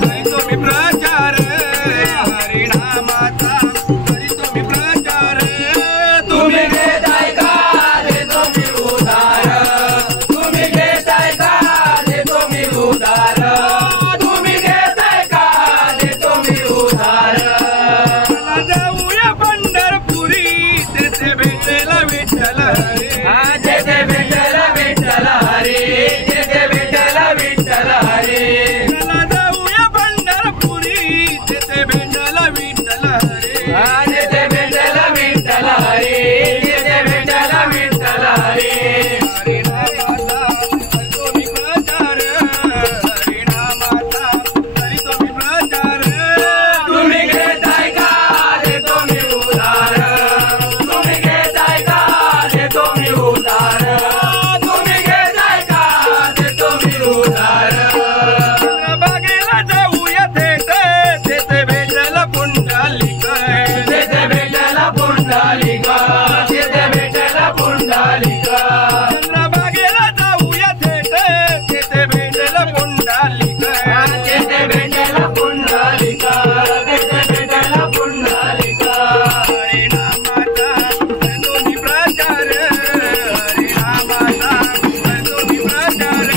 करीतो मी प्रचार हरिनामाचा करीतो मी प्रचार तुम्ही घेताय का देतो मी उधार तुम्ही घेताय का देतो मी उधार तुम्ही घेताय का देतो मी उधार चला जाऊया पंढरपुरी तेथे भेटेल विठ्ठल हरी तेथे भेटेल विठ्ठल हरी तेथे भेटेल विठ्ठल हरी चला जाऊया पंढरपुरी तेथे भेटेल विठ्ठल हरी तेथे भेटेल विठ्ठल हरी तेथे भेटेल विठ्ठल हरी हरिनामाचा करीतो मी प्रचार हरिनामाचा करीतो मी प्रचार तुम्ही घेताय का देतो मी उधार तुम्ही घेताय का देतो मी उधार तुम्ही घेताय का देतो मी उधार चंद्रभागेला जाऊया तेथे तेथे भेटेल पुंडलिक तेथे भेटेल पुंडलिक तेथे भेटेल पुंडलिक चंद्रभागेला जाऊया तेथे तेथे भेटेल पुंडलिक तेथे भेटेल पुंडलिक तेथे भेटेल पुंडलिक हरिनामाचा करतो मी प्रचार हरिनामाचा करतो मी प्रचार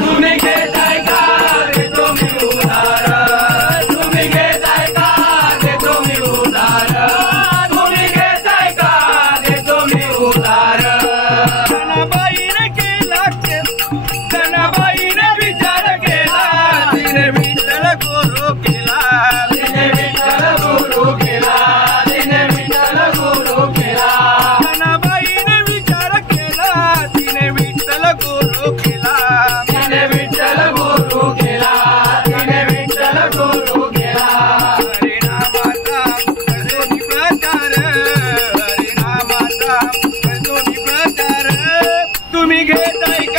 तुम्ही घेताय का देतो मी उधार तुम्ही घेताय का देतो मी उधार तुम्ही घेताय का देतो मी उधार जनाबाईने केला जनाबाईने विचार केला तिने विठ्ठल गुरु केला तिने विठ्ठल गुरु केला तिने विठ्ठल गुरु केला जनाबाईने विचार केला तिने विठ्ठल गुरु केला तिने विठ्ठल गुरु केला तिने विठ्ठल गुरु केला हरिनामाचा करतो मी प्रचार हरिनामाचा करतो मी प्रचार तुम्ही घेताय का